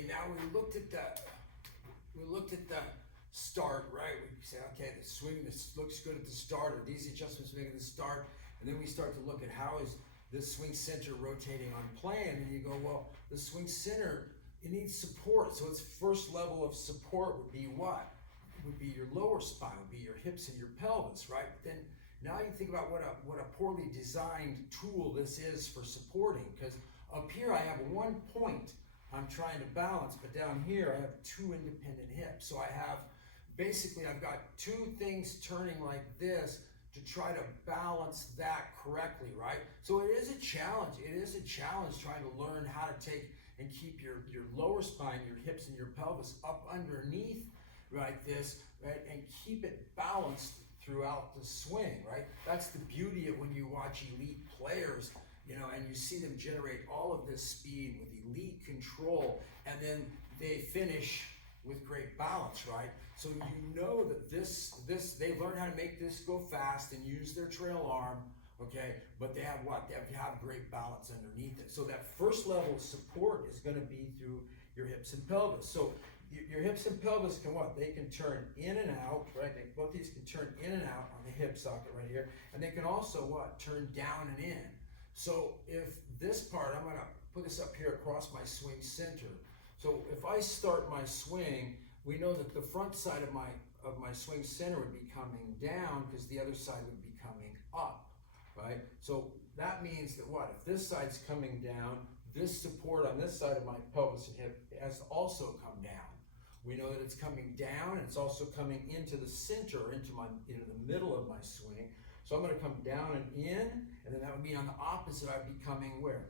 okay, now we looked at the start, right? We say, okay, the swing, this looks good at the start, or these adjustments make at the start, and then we start to look at how is this swing center rotating on plan, and you go, well, the swing center, it needs support. So its first level of support would be what? Would be your lower spine, would be your hips and your pelvis, right? Then now you think about what a poorly designed tool this is for supporting, because up here I have one point I'm trying to balance, but down here I have two independent hips. So I have, basically I've got two things turning like this to try to balance that correctly, right? So it is a challenge. It is a challenge trying to learn how to take and keep your lower spine, your hips and your pelvis up underneath, right, this, right, and keep it balanced throughout the swing, right? That's the beauty of when you watch elite players, you know, and you see them generate all of this speed with elite control, and then they finish with great balance, right? So you know that they learn how to make this go fast and use their trail arm, okay? But they have what? They have to have great balance underneath it. So that first level of support is going to be through your hips and pelvis. So your hips and pelvis can what? They can turn in and out, right? Both these can turn in and out on the hip socket right here, and they can also what? Turn down and in. So if this part, I'm going to put this up here across my swing center. So if I start my swing, we know that the front side of my swing center would be coming down because the other side would be coming up, right? So that means that what? If this side's coming down, this support on this side of my pelvis and hip has to also come down. We know that it's coming down and it's also coming into the center, into the middle of my swing. So I'm going to come down and in, and then that would be on the opposite. I'd be coming where?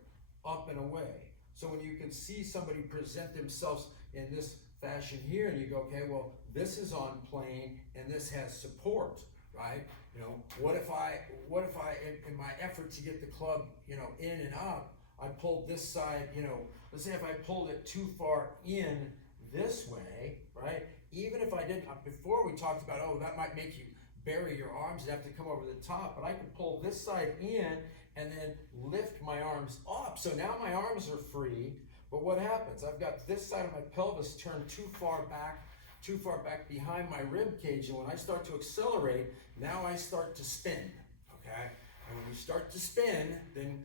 Up and away. So when you can see somebody present themselves in this fashion here, and you go, okay, well, this is on plane and this has support, right? You know, what if I, in my effort to get the club, you know, in and up, I pulled this side, you know, let's say if I pulled it too far in this way, right? Even if I didn't, before we talked about, oh, that might make you bury your arms and have to come over the top, but I can pull this side in and then lift my arms up. So now my arms are free, but what happens? I've got this side of my pelvis turned too far back behind my rib cage, and when I start to accelerate, now I start to spin, okay? And when you start to spin, then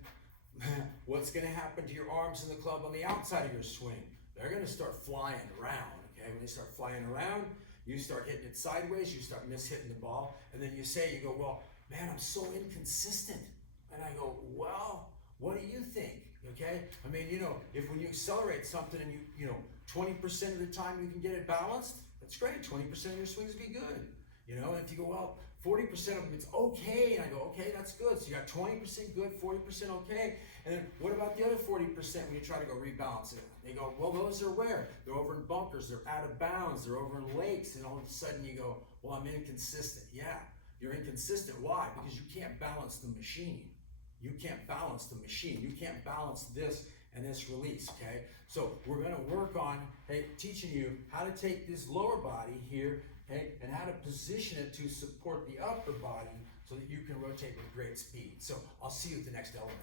what's gonna happen to your arms in the club on the outside of your swing? They're gonna start flying around, okay? When they start flying around, you start hitting it sideways, you start mishitting the ball, and then you go, well, man, I'm so inconsistent. And I go, well, what do you think? Okay? I mean, you know, if when you accelerate something and you know, 20% of the time you can get it balanced, that's great. 20% of your swings be good. You know, and if you go, well, 40% of them it's okay, and I go, okay, that's good. So you got 20% good, 40% okay. And then what about the other 40% when you try to go rebalance it? They go, well, those are where? They're over in bunkers, they're out of bounds, they're over in lakes, and all of a sudden you go, well, I'm inconsistent. Yeah, you're inconsistent. Why? Because you can't balance the machine. You can't balance the machine. You can't balance this and this release, okay? So we're gonna work on teaching you how to take this lower body here, okay, and how to position it to support the upper body so that you can rotate with great speed. So I'll see you at the next element.